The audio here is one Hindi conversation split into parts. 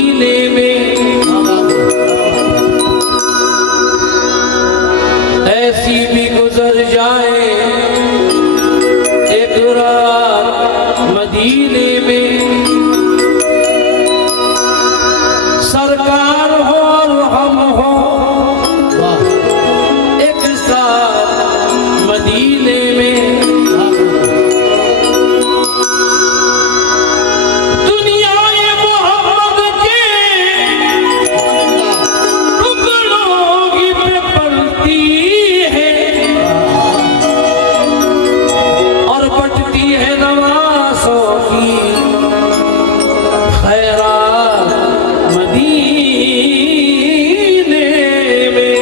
मदीने में, ऐसी भी गुजर जाए एक रात मदीने में, सरकार हो और हम हो एक साथ मदीने में। दुनिया ये मोहम्मद के टुकड़ों की पे पलती है और बटती है नवासों की खैरात मदीने में।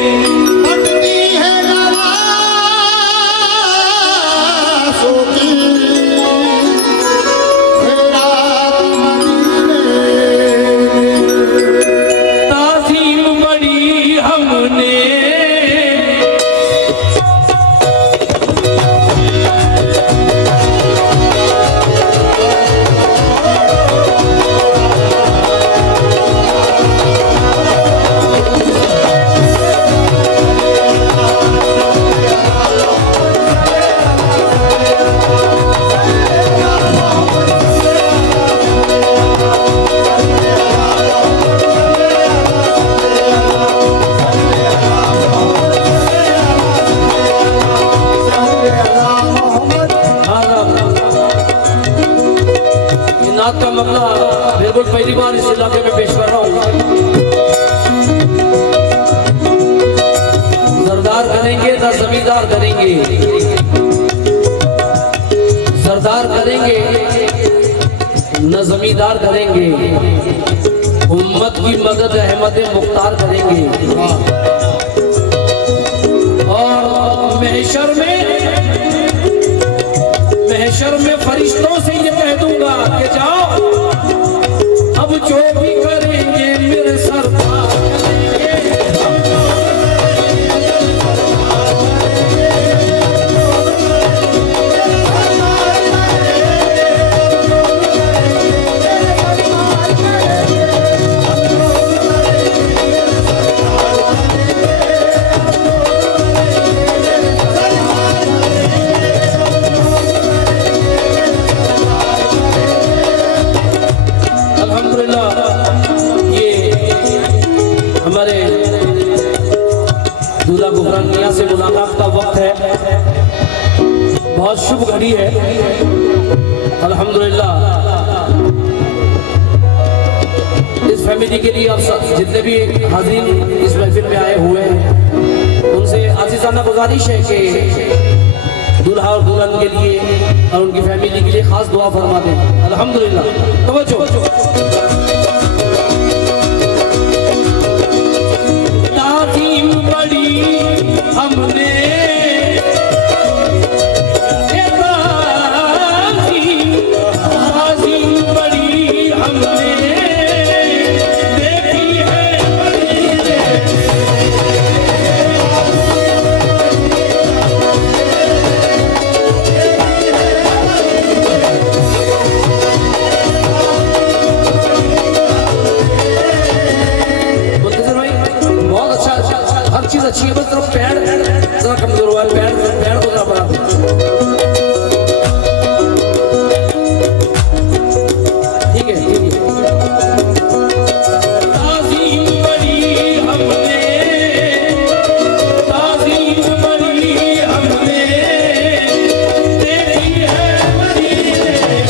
पटती है नवासों की खैरात मदीने में। ताज़ीम बड़ी हमने नात का ममला बिल्कुल पहली बार इस इलाके में पेश कर रहा हूँ। सरदार करेंगे न जमींदार करेंगे, सरदार करेंगे न जमींदार करेंगे, उम्मत की मदद अहमद मुख्तार करेंगे। और महशर में फरिश्तों से ये कह दूंगा कि जाओ अब जो भी करेंगे मेरे सरदार करेंगे, हम जो दूल्हा गुफरान मियां से मुलाकात का वक्त है, बहुत शुभ घड़ी है। अल्हम्दुलिल्लाह इस फैमिली के लिए आप जितने भी हाज़रीन इस महफिल में आए हुए हैं उनसे आज़ीज़ाना गुजारिश है कि दूल्हा और दुल्हन के लिए और उनकी फैमिली के लिए खास दुआ फरमा दें। अल्हम्दुलिल्लाह तवज्जो। ताज़ीम बड़ी हमने ताज़ीम बड़ी हमने देखी है मुंतज़िर भाई, बहुत अच्छा, हर चीज अच्छी है, बस जरा पैर जरा कमजोर हुआ है, पैर को जरा बढ़ा। ठीक है। ताज़ीम बड़ी हमने, ताज़ीम बड़ी हमने देखी है मदीने में।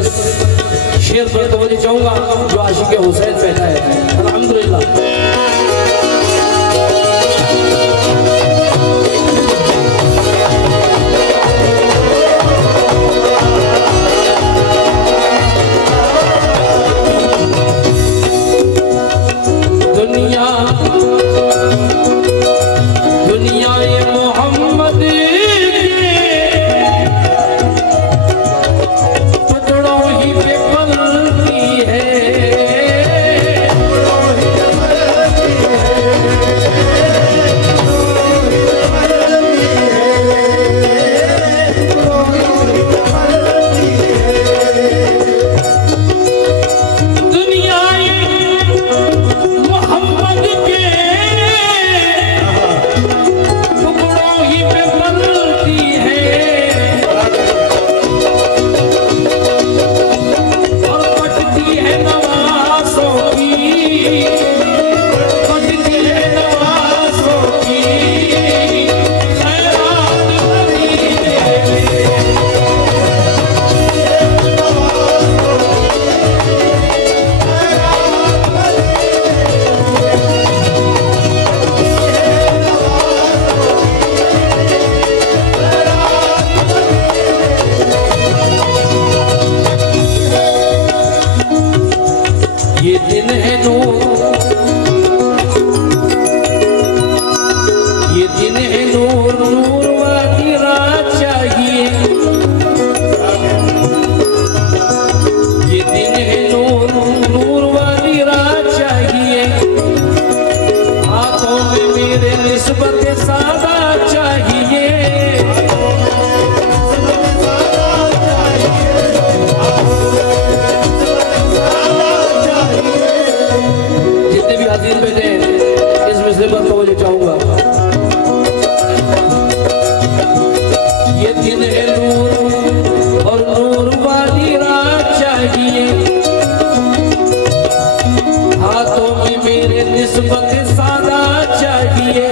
इस शेर पर तवज्जो चाहूंगा जो आशिक हुसैन पैदा है। अल्हम्दुलिल्लाह। दुनिया ये मोहम्मद टुकड़ों ही पे पलती है। ये दिन है नूर, ये दिन है नूर, नूर वाली रात चाहिए। ये दिन है नूर, नूर वाली रात चाहिए। हाथों में मेरे निस्बत सादा चाहिए। हाजिर बैठे इस मसले पर तवज्जो चाहूंगा। ये दिन है नूर और नूर वाली रात चाहिए। हाथों में मेरे निस्बत सादा चाहिए।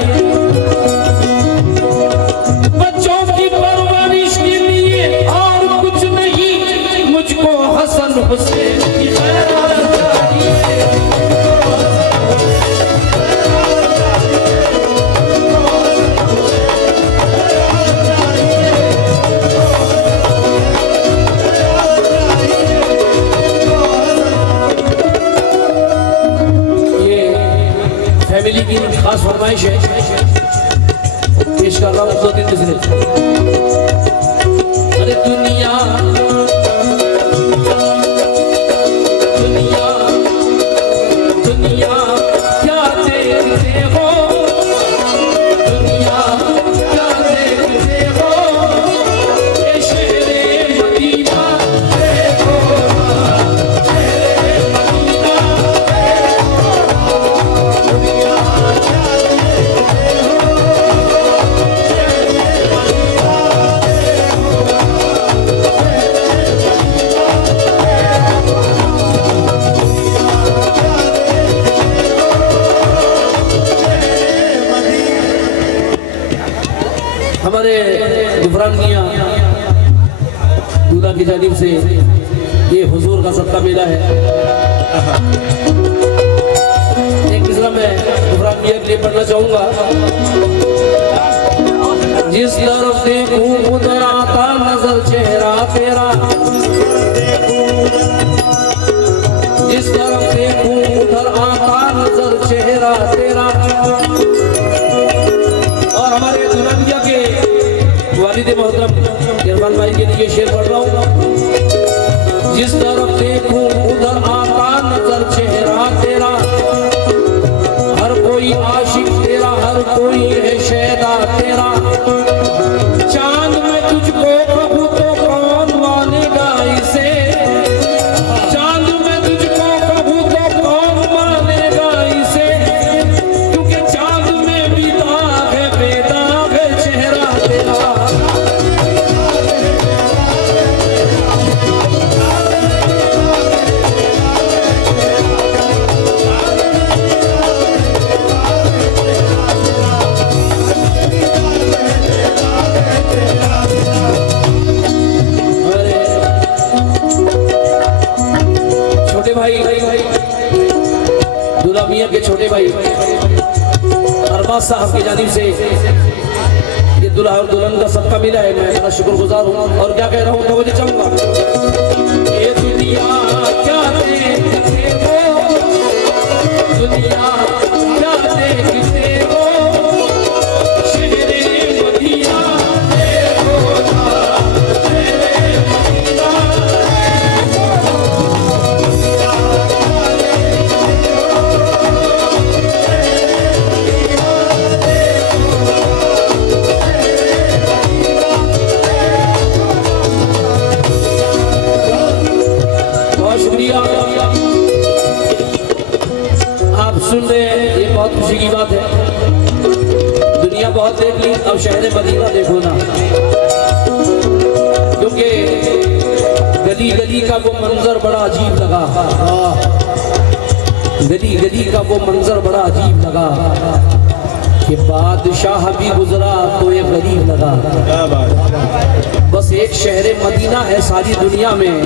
बच्चों की परवरिश के लिए और कुछ नहीं, मुझको हसन हुसैन की खैरात चाहिए। फैमिली की खास फरमाइश है, पेश कर रहा हूँ 2-3 मिसरे। अरे दुनिया दुनिया दुनिया क्या देखते हो, दुनिया क्या देखते हो, ये शेरे मदीना देखो ना, शेरे मदीना हमारे गुफरान मियां दूल्हा की जानिब से ये हुजूर का सदका मिला है। एक मिसरा मैं गुफरान मियां के लिए पढ़ना चाहूंगा। जिस तरफ देखूं उधर आता नजर चेहरा तेरा, जिस तरफ देखूं उधर आता नजर चेहरा तेरा। और हमारे दुल्हनिया के वालिद मोहतरम इरफान भाई के लिए शेर पढ़ रहा हूँ। जिस तरफ देखूं उधर आता नजर चेहरा तेरा, हर कोई आशिक तेरा, हर कोई है शैदा तेरा। चांद में तुझको कहूं तो कौन मानेगा इसे, बड़े भाई दूल्हा मियां के छोटे भाई अरबाज साहब की जानिब से ये दूल्हा और दुल्हन का सबका मिला है। मैं बड़ा शुक्रगुजार हूँ और क्या कह रहा हूँ तो मुझे चाहूंगा ये दुनिया क्या देखते हो, दुनिया क्या देखते हो, शहरे मदीना देखो ना, शहरे मदीना आप सुन रहे हैं, ये बहुत खुशी की बात है। दुनिया बहुत देख ली, अब शहर मदीना देखो ना, क्योंकि गली गली का वो मंजर बड़ा अजीब लगा, गली गली का वो मंजर बड़ा अजीब लगा कि बादशाह भी गुजरा तो ये गरीब लगा। बस एक शहर मदीना है सारी दुनिया में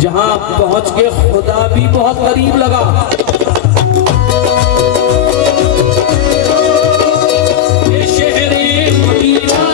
जहां पहुंच के खुदा भी बहुत करीब लगा। ये शहर मदीना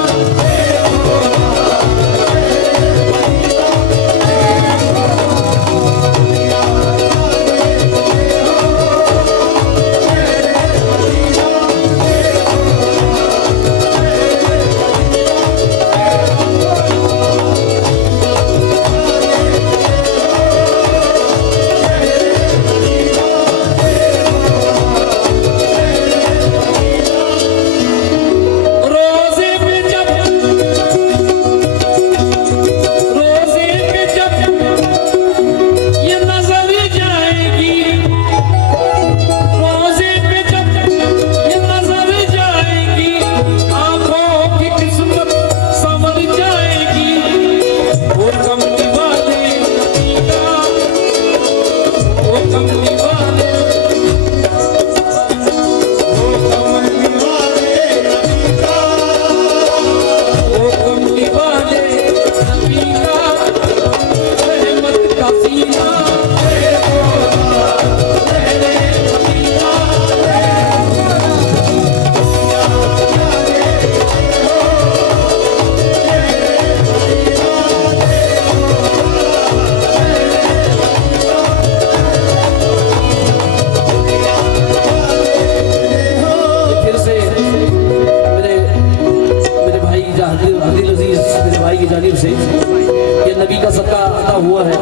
से ये नबी का सदका अता हुआ है,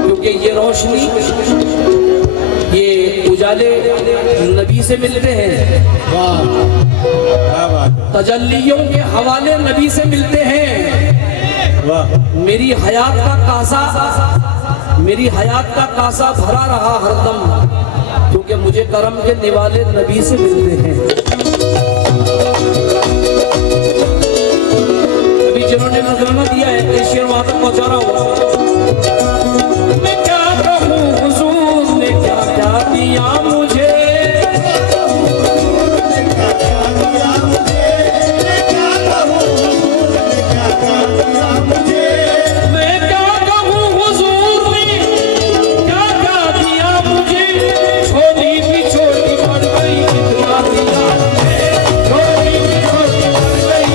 क्योंकि ये रोशनी ये उजाले नबी से मिलते हैं, तजल्लियों के हवाले नबी से मिलते हैं। मेरी हयात का कासा भरा रहा हरदम, क्योंकि मुझे करम के निवाले नबी से मिलते हैं। जिन्होंने नजराना दिया है इस शेर वहां तक पहुंचा रहा हूं। मैं क्या कहूं हुजूर ने क्या क्या दिया मुझे, मैं क्या कहूं हुजूर ने क्या क्या दिया मुझे, छोटी भी छोटी पड़ गई कितना दिया, छोटी भी छोटी पड़ गई।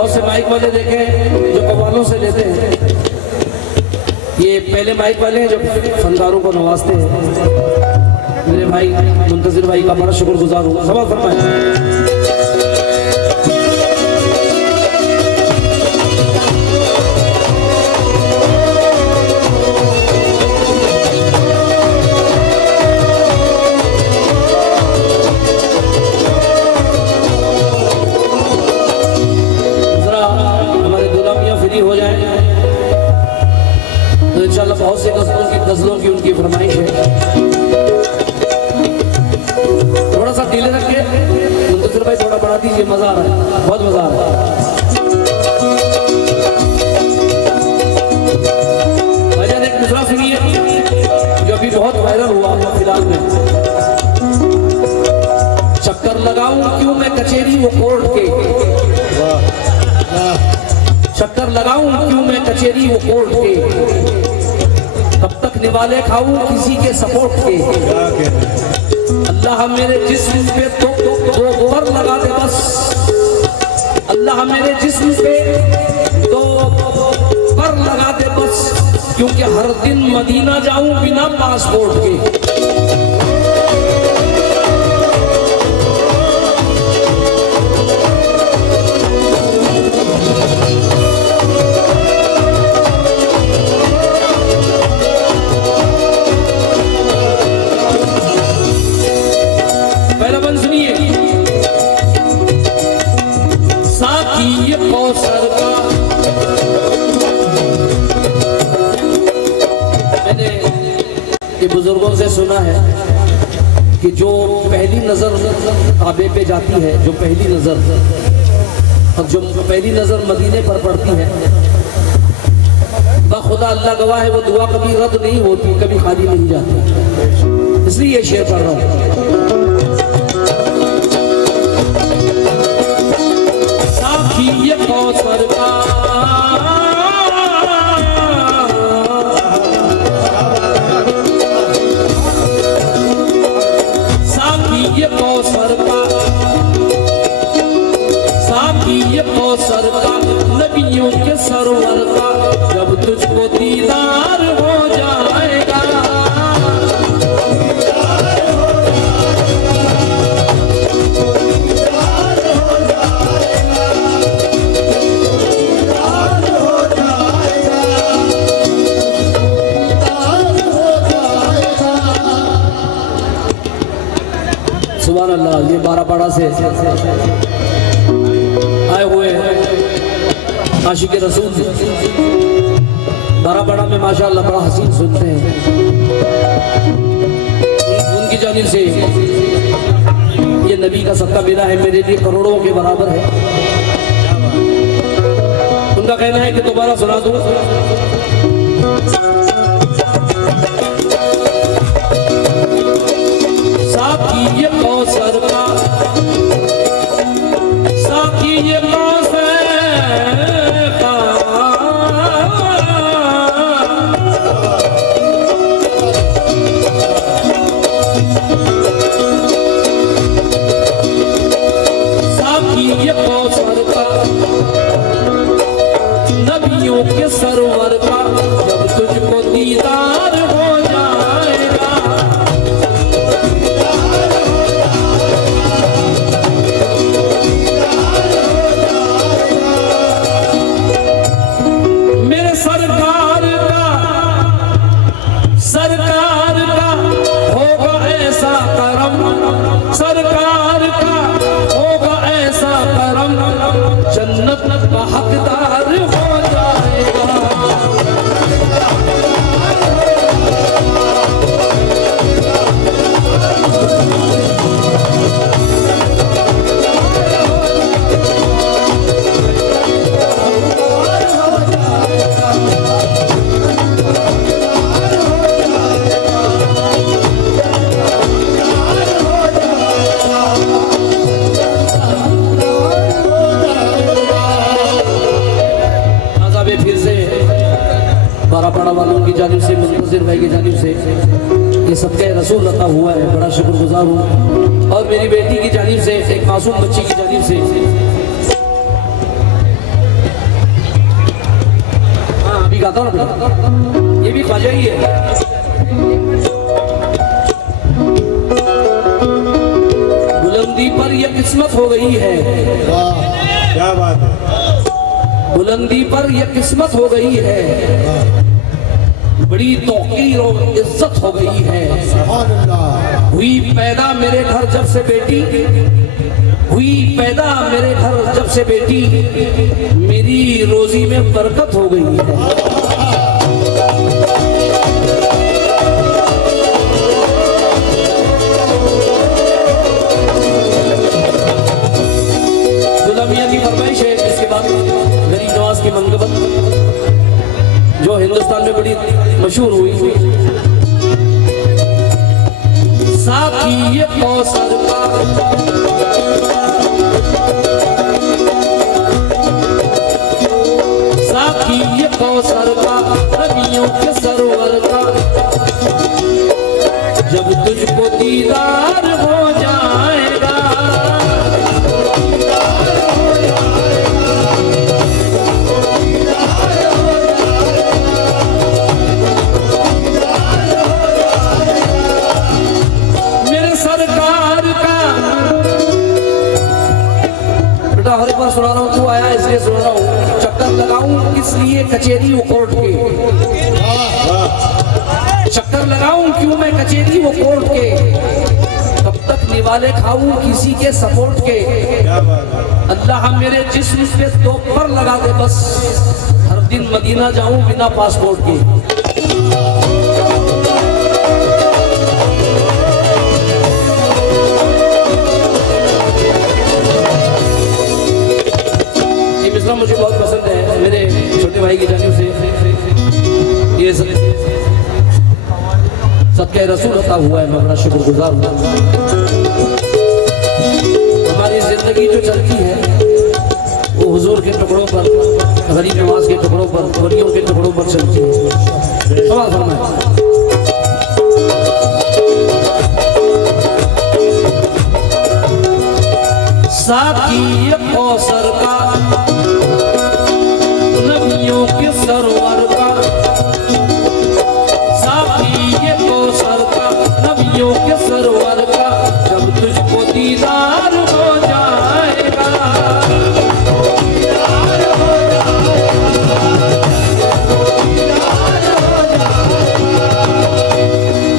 बहुत से माइक वाले देखे हैं जो कव्वालों से लेते हैं, ये पहले माइक वाले हैं जो फनकारों को नवाजते हैं। मेरे भाई मुंतजिर भाई का बड़ा शुक्रगुजार हूँ। सवाल फरमाएं। बहुत से गजलों की उनकी फरमाइश है। थोड़ा सा ढीले रखिए मुंतजिर भाई, थोड़ा बढ़ा दीजिए, मजा आ रहा है, बहुत मजा आ रहा है। भाईजान एक दूसरा सुनिए जो अभी बहुत वायरल हुआ फिलहाल में। चक्कर लगाऊं क्यों मैं कचेरी वो कोर्ट के, चक्कर लगाऊं क्यों मैं कचेरी वो कोर्ट के, कब तक निवाले खाऊं किसी के सपोर्ट के, अल्लाह मेरे जिस्म पे दो पर लगा दे बस, अल्लाह मेरे जिस्म पे दो पर लगा दे बस, क्योंकि हर दिन मदीना जाऊं बिना पासपोर्ट के। बुजुर्गों से सुना है कि जो पहली नजर काबे पे जाती है, जो पहली नजर और जो पहली नजर मदीने पर पड़ती है, खुदा अल्लाह गवाह है वो दुआ कभी रद्द नहीं होती, कभी खाली नहीं जाती। इसलिए ये शेर पढ़ रहा हूँ। साखी ये कौसर का कौसर का नबियों के सरवर का, जब तुझको दीदार हो जाएगा, सुभान अल्लाह। ये बारापाड़ा से आए हुए आशिक रसूल बारापाड़ा में माशाअल्लाह बड़ा हसीन सुनते हैं। उनकी जानिब से ये नबी का सदका मिला है, मेरे लिए करोड़ों के बराबर है। उनका कहना है कि दोबारा सुना दूं। साकी ये कौसर का, साकी ये कौसर का, साकी ये कौसर का, नबियों के सरवर का, जब तुझको दीदार हो जाएगा, मेरे सरकार का होगा ऐसा करम, सरकार का होगा ऐसा करम, जन्नत का हकदार हो जाएगा। बारापाड़ा वालों की जानिब से, मुंतजिर भाई की जानिब से ये सबके रसूल अता हुआ है, बड़ा शुक्रगुजार हूँ। और मेरी बेटी की जानिब से, एक मासूम बच्ची की जानिब से गाता हूँ ना बेटा, ये भी ख्वाजा ही है। बुलंदी पर ये किस्मत हो गई है, क्या बात है। बुलंदी पर ये किस्मत हो गई है, बड़ी तौकीर और इज्जत हो गई है। सुभान अल्लाह। हुई पैदा मेरे घर जब से बेटी, हुई पैदा मेरे घर जब से बेटी, मेरी रोजी में बरकत हो गई है। दुल्हनिया की फरमाइश है, इसके बाद गरीब नवाज की मनगबत जो हिंदुस्तान में बड़ी मशहूर हुई। साथी ये कौसर का, साथी ये कौसर का, नबियों के सरोवर का, जब तुझको दीदार हो जाएगा, हर एक बार सुना रहा हूँ, तू आया इसलिए सुना रहा हूँ। चक्कर लगाऊं किस लिए कचेरी वो कोर्ट के, चक्कर लगाऊं क्यों मैं कचेरी वो कोर्ट के, कब तक निवाले खाऊं किसी के सपोर्ट के। अल्लाह मेरे जिस्म पे दो पर लगा दे बस, हर दिन मदीना जाऊं बिना पासपोर्ट के। मुझे बहुत पसंद है, मेरे छोटे भाई की जानिब से ये सदका रसूल अता हुआ है, मैं बड़ा शुक्रगुजार हूँ। हमारी जिंदगी जो चलती है वो हुजूर के टुकड़ों पर, गरीब नवाज के टुकड़ों पर, वलियों के टुकड़ों पर चलती है। सवाल फरमाए। साथी कौसर का, नबियों के सरोवर का, साथी ये कौसर का, नबियों के सरोवर का, जब तुझको दीदार हो जाएगा,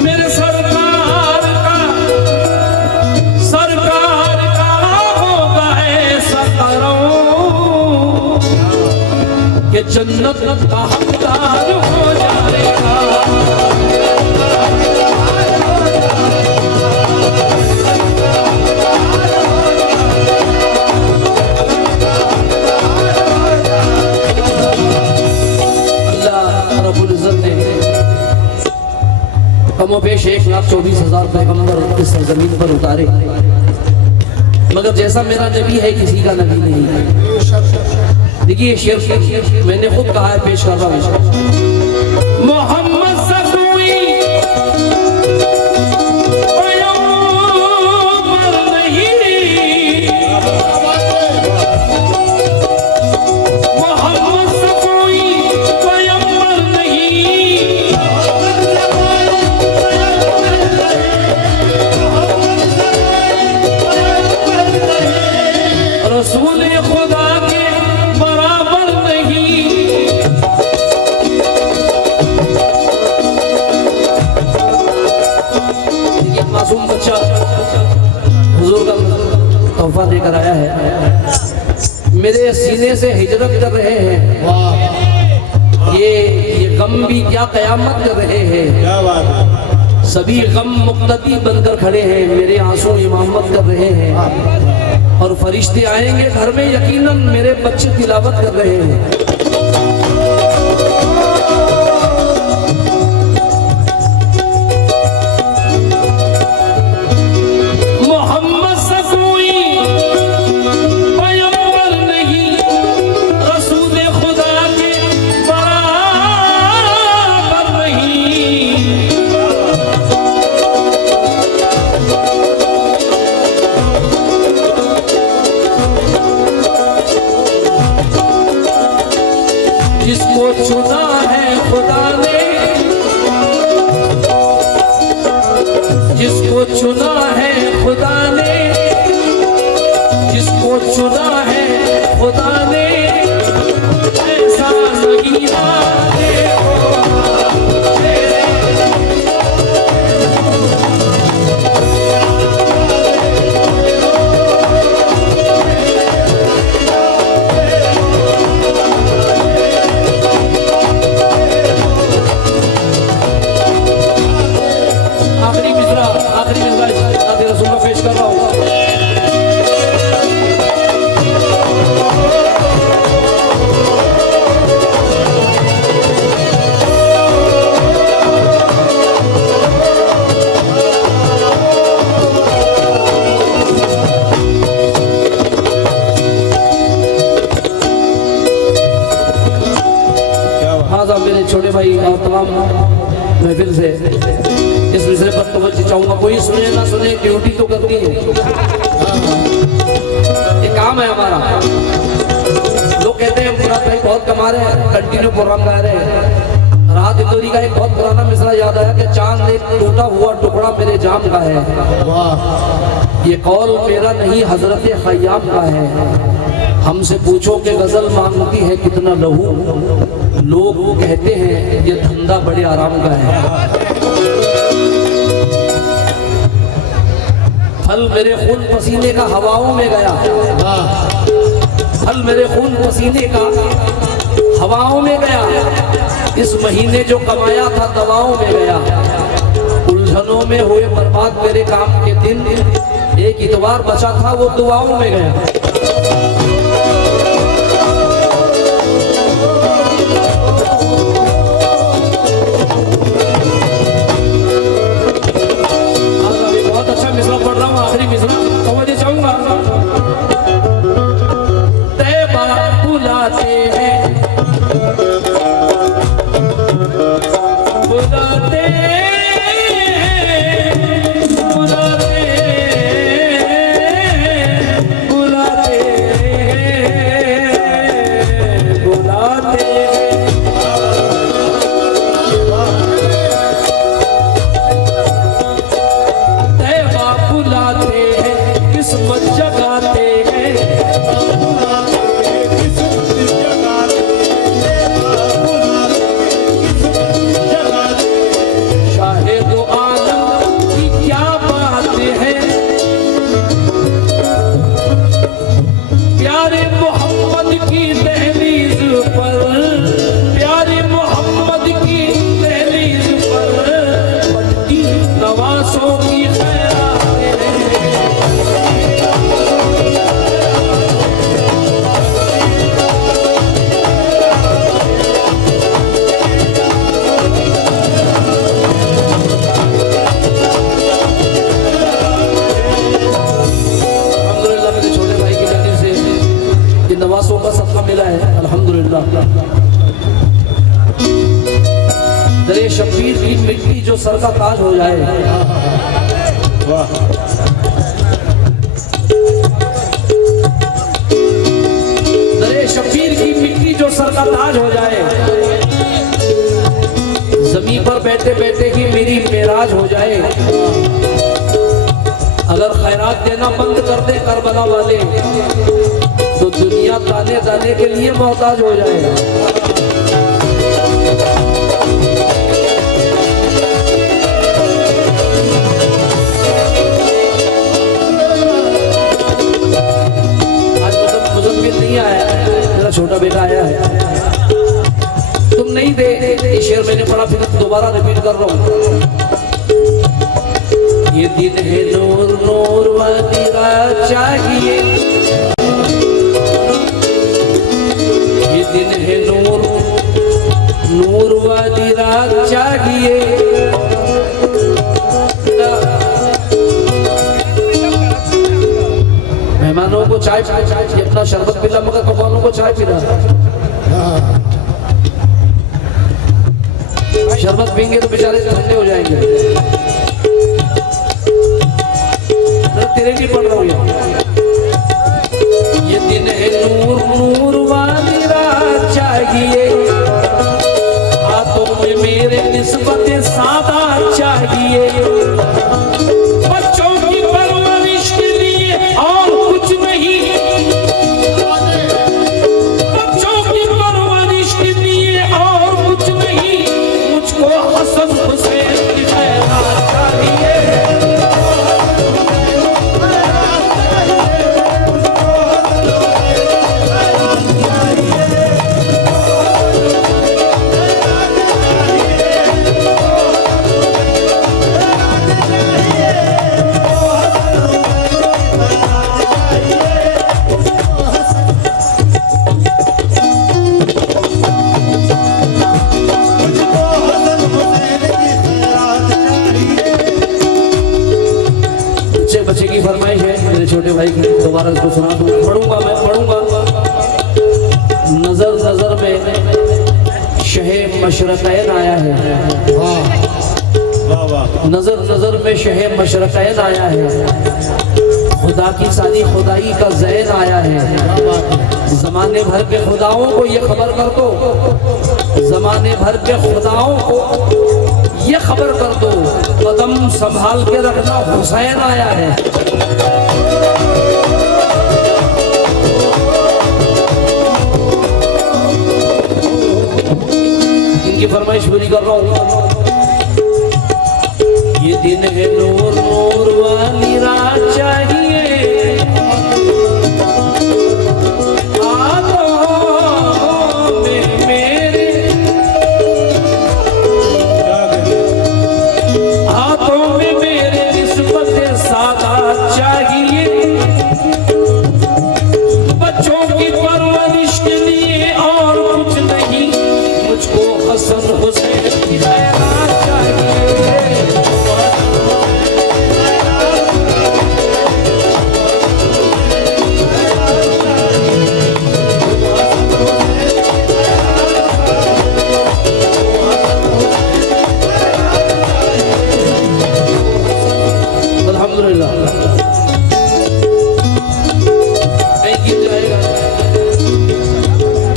मेरे सरकार का, सरकार का होगा ऐसा करम कि जन्नत का हकदार हो जाएगा। अल्लाह रब्बुल इज्जत ने कमोबेश 1,24,000 पैगंबर इस जमीन पर उतारे, मगर जैसा मेरा नबी है किसी का नबी नहीं है। देखिए शेर मैंने खुद कहा है, पेश कर रहा हूँ। मोहम्मद सफुई पैगंबर नहीं, मोहम्मद सफुई पैगंबर नहीं, रसूल खुदा के बराबर नहीं। ये मासूम बच्चा हुजूर का तोहफा देकर आया है, मेरे सीने से हिजरत कर रहे हैं। ये गम भी क्या कयामत कर रहे हैं, क्या बात है। सभी गम मुक्तदी बनकर खड़े हैं, मेरे आंसू इमामत कर रहे हैं। और फरिश्ते आएंगे घर में, यकीनन मेरे बच्चे तिलावत कर रहे हैं। मोहम्मद सफुई पैगंबर नहीं, रसूल खुदा के बराबर नहीं। जिसको चुना है खुदा ने, जिसको चुना है खुदा ने, ऐसा नगीना आखिरी मिसरा नाते रसूल में पेश कर रहा हूँ। हाँ साहब, मेरे छोटे भाई और तमाम महफिल से इस विषय पर तवज्जो चाहूंगा। कोई सुने ना सुने, ड्यूटी तो करती है, ये काम है हमारा। लोग कहते हैं मुराद भाई बहुत कमा रहे हैं, कंटिन्यू प्रोग्राम गा रहे हैं। राहत इंदौरी का एक बहुत पुराना मिसरा याद आया कि चांद एक टूटा हुआ टुकड़ा मेरे जाम का है। वाह ये कौल मेरा नहीं हजरत खयाम का है। हमसे पूछो कि गजल मांगती है कितना लहू, लोग कहते हैं ये धंधा बड़े आराम का है। फल मेरे खून पसीने का हवाओं में गया, वाह फल मेरे खून पसीने का हवाओं में गया। इस महीने जो कमाया था दवाओं में गया। उलझनों में हुए बर्बाद मेरे काम के दिन, एक इतवार बचा था वो दुआओं में गया। बहुत अच्छा मिसरा पढ़ रहा हूँ, आखिरी मिसरा समझे चाहूंगा। तैबा बुलाते हैं, बुलाते बुलाते बुलाते बुलाते तैबा बुलाते हैं, किस्मत जगाते हैं। शाहिद आलम की क्या बात है, प्यारे मोहम्मद की दहलीज पर, प्यारे मोहम्मद की दहलीज पर बढ़ती नवासों की खैरातें हैं। अल्हम्दुलिल्लाह मेरे छोटे भाई की जानिब से ये नवासों का सदका मिला है, अल्हम्दुलिल्लाह। दरे शब्बीर की मिट्टी जो सर का ताज हो जाए, वाह दरे शब्बीर की मिट्टी जो सर का ताज हो जाए, जमीन पर बैठे बैठे ही मेरी मेराज हो जाए। अगर खैरात देना बंद कर दे करबला वाले, तो दुनिया दाने दाने के लिए मोहताज हो जाएगा। आज मुजम्मिल नहीं आया, मेरा छोटा बेटा आया है। तुम नहीं दे, ये शेर मैंने पढ़ा, फिर दोबारा रिपीट कर रहा हूँ। ये दिन है नूर नूर वदीरा चाहिए, ये दिन है नूर नूर वदीरा चाहिए। मेहमानों को चाय ये अपना शरबत पिला, मगर पकवानों को चाय पिला। शरबत पीएंगे तो बेचारे ठंडे हो जाएंगे। तेरे भी पढ़ रहा हूँ ये दिन है नूर नूर वाली रात चाहिए, हाथों में मेरे निस्बत सादा चाहिए। की फरमाइश है मेरे छोटे भाई की, दोबारा इसको सुना दूं, पढ़ूंगा मैं पढ़ूंगा। नजर नजर में शहे मशरक़ैन आया है, वाह वाह वाह नजर नजर में शहे मशरक़ैन आया है, खुदा की सारी खुदाई का ज़ैन आया है। क्या बात है। जमाने भर के खुदाओं को ये खबर कर दो, जमाने भर के खुदाओं को ये खबर कर दो, कदम संभाल के रखना हुसैन आया है। इनकी फरमाइश पूरी कर रहा हूँ। ये दिन है नूर नूर वाली रात चाहिए,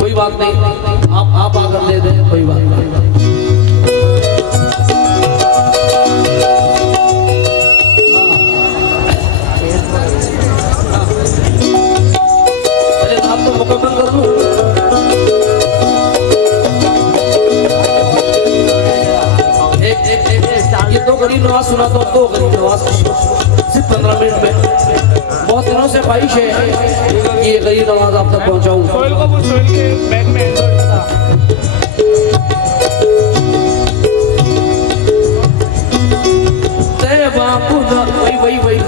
कोई बात नहीं, आप आकर दे दें, कोई बात नहीं। अरे आप तो मुकम्मल कर लूं। ये दो गरीब नवाज सुना तो दो गरीब नवाज सिर्फ 15 मिनट में। बहुत दिनों से ख्वाहिश है कि ये गरीब नवाज आप तक पहुंचाऊं। सोहेल को सोहेल के बैग में वही